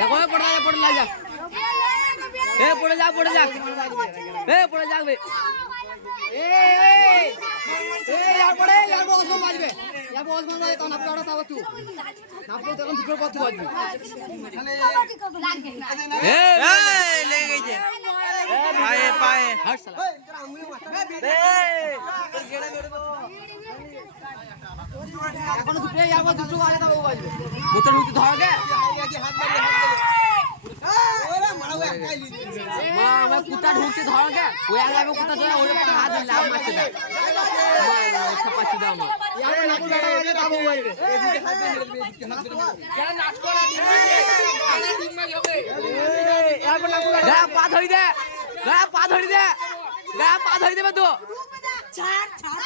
দেখো পড়ে যা এ পড়ে যা এ পড়ে যাবে এ यार पड़े यार बॉस में मार बे यार बॉस में तो नाप काटा था तू नाप तो तक दुपर बात बाज ए ले गई जे पाए हट साला ए এখন দুপুরে যাব দুটো আগে দাও বাজবে বোতল উঠে ধর গে হাত মারি ওরে মারাও একটাই মা আমি কুতা ঢুকছে ধর গে ওই আগে আমি কুতা ধরে ওরে হাত লাভ মারছে দা মা ছাপাচ্ছি দাও মা ইয়ার নাকু বেটা বাজে দাও বাজবে এদিকে হাত মেরে দেবে এদিকে হাত মেরে কেন নাচ করা দিন আগে দিন মাই হবে ইয়ার নাকু গা পা ধরি দে গা পা ধরি দে গা পা ধরি দেবে তো ছাড় ছাড়